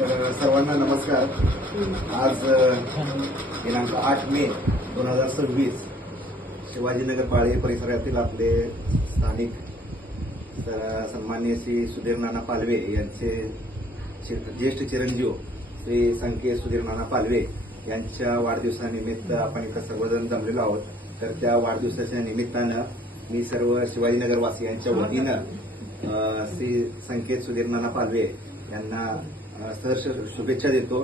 तर सर्वांना नमस्कार. आज दिनांक 8 मे 2026 शिवाजीनगर पाळे परिसरातील आपले स्थानिक सन्माननीय श्री सुधीर नाना पालवे यांचे ज्येष्ठ चिरंजीव श्री संकेत सुधीर नाना पालवे यांच्या वाढदिवसानिमित्त आपण इथं सर्वजण जमलेलो आहोत. तर त्या वाढदिवसाच्या निमित्तानं मी सर्व शिवाजीनगर वासियांच्या वतीनं श्री संकेत सुधीर नाना पालवे यांना सहर्ष शुभेच्छा देतो.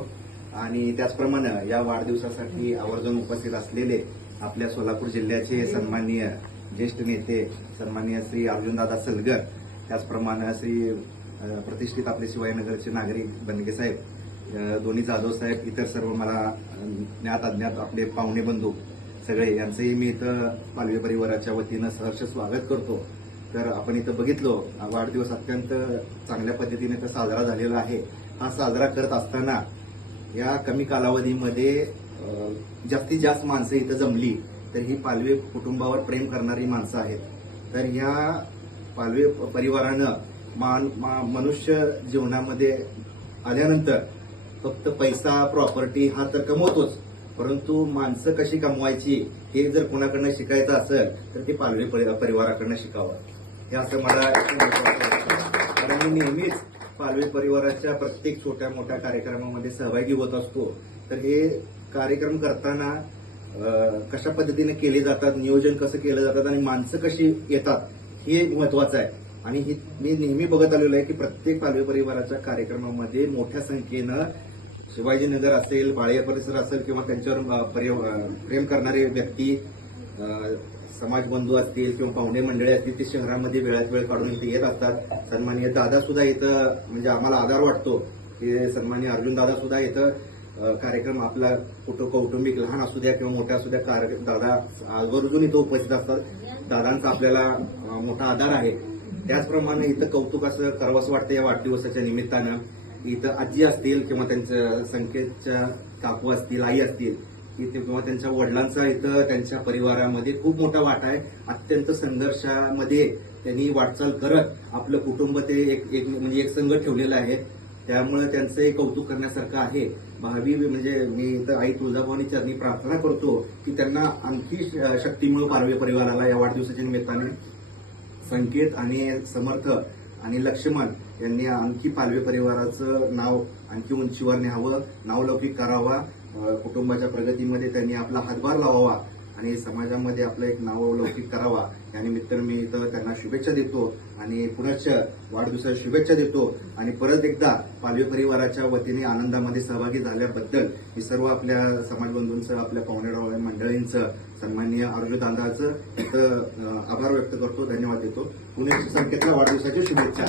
आणि त्याचप्रमाणे या वाढदिवसासाठी आवर्जून उपस्थित असलेले आपल्या सोलापूर जिल्ह्याचे सन्माननीय ज्येष्ठ नेते सन्माननीय श्री अर्जुनदादा सलगर, त्याचप्रमाणे श्री प्रतिष्ठित आपले शिवाजीनगरचे नागरिक बनगे साहेब, दोन्ही जाधव साहेब, इतर सर्व मला ज्ञात अज्ञात आपले पाहुणे बंधू सगळे यांचंही मी इथं पालवे परिवाराच्या वतीनं सहर्ष स्वागत करतो. तर आपण इथं बघितलो वाढदिवस अत्यंत चांगल्या पद्धतीने इथं साजरा झालेला आहे. हा साजरा करत असताना या कमी कालावधीमध्ये जास्तीत जास्त माणसं इथं जमली तर ही पालवे कुटुंबावर प्रेम करणारी माणसं आहेत. तर या पालवे परिवारानं मनुष्य जीवनामध्ये आल्यानंतर फक्त पैसा प्रॉपर्टी हा तर कमवतोच, परंतु माणसं कशी कमवायची हे जर कोणाकडनं शिकायचं असेल तर ते पालवे परिवाराकडनं शिकावं, हे असं मला कारण मी नेहमीच पालवे परिवाराच्या प्रत्येक छोट्या मोठ्या कार्यक्रमामध्ये सहभागी होत असतो. तर हे कार्यक्रम करताना कशा पद्धतीने केले जातात, नियोजन कसं केलं जातात आणि माणसं कशी येतात हे महत्वाचं आहे. आणि मी नेहमी बघत आलेलो आहे की प्रत्येक पालवे परिवाराच्या कार्यक्रमामध्ये मोठ्या संख्येनं शिवाजीनगर असेल, बाळे परिसर असेल किंवा त्यांच्यावर प्रेम करणारे व्यक्ती, समाजबंधू असतील किंवा पाहुणे मंडळी असतील, ते शहरामध्ये वेळात वेळ काढून इथे येत असतात. सन्माननीय दादा सुद्धा इथं म्हणजे आम्हाला आधार वाटतो की सन्माननीय अर्जुन दादा सुद्धा इथं कार्यक्रम आपला कौटुंबिक लहान असू द्या किंवा मोठ्या असू द्या दादा आवर्जून इथं उपस्थित असतात. दादांचा आपल्याला मोठा आधार आहे. त्याचप्रमाणे इथं कौतुक असं करावंसं वाटतं या वाढदिवसाच्या निमित्तानं. इथं आजी असतील किंवा त्यांच्या संकेतच्या काकू असतील, आई असतील किंवा त्यांच्या वडिलांचा इथं त्यांच्या परिवारामध्ये खूप मोठा वाटा आहे. अत्यंत संघर्षामध्ये त्यांनी वाटचाल करत आपलं कुटुंब ते एक संघ ठेवलेलं आहे. त्यामुळे त्यांचंही कौतुक करण्यासारखं आहे. भावी म्हणजे मी इथं आई तुळजाभवानी चरणी प्रार्थना करतो की त्यांना आणखी शक्ती मिळो पालवे परिवाराला या वाढदिवसाच्या निमित्ताने. संकेत आणि समर्थ आणि लक्ष्मण यांनी आणखी पालवे परिवाराचं नाव आणखी उंचीवर न्यावं, नावलौकिक करावा, कुटुंबाच्या प्रगतीमध्ये त्यांनी आपला हातभार लावावा आणि समाजामध्ये आपलं एक नावलौकिक करावा. या निमित्तानं मी इथं त्यांना शुभेच्छा देतो आणि पुनश्च वाढदिवसाच्या शुभेच्छा देतो. आणि परत एकदा पालवे परिवाराच्या वतीने आनंदामध्ये सहभागी झाल्याबद्दल मी सर्व आपल्या समाजबंधूंचं, आपल्या पाहुणे मंडळींचं, सन्माननीय अर्जुन दादाचं इथं आभार व्यक्त करतो, धन्यवाद देतो. पुणे संकेतला वाढदिवसाच्या शुभेच्छा.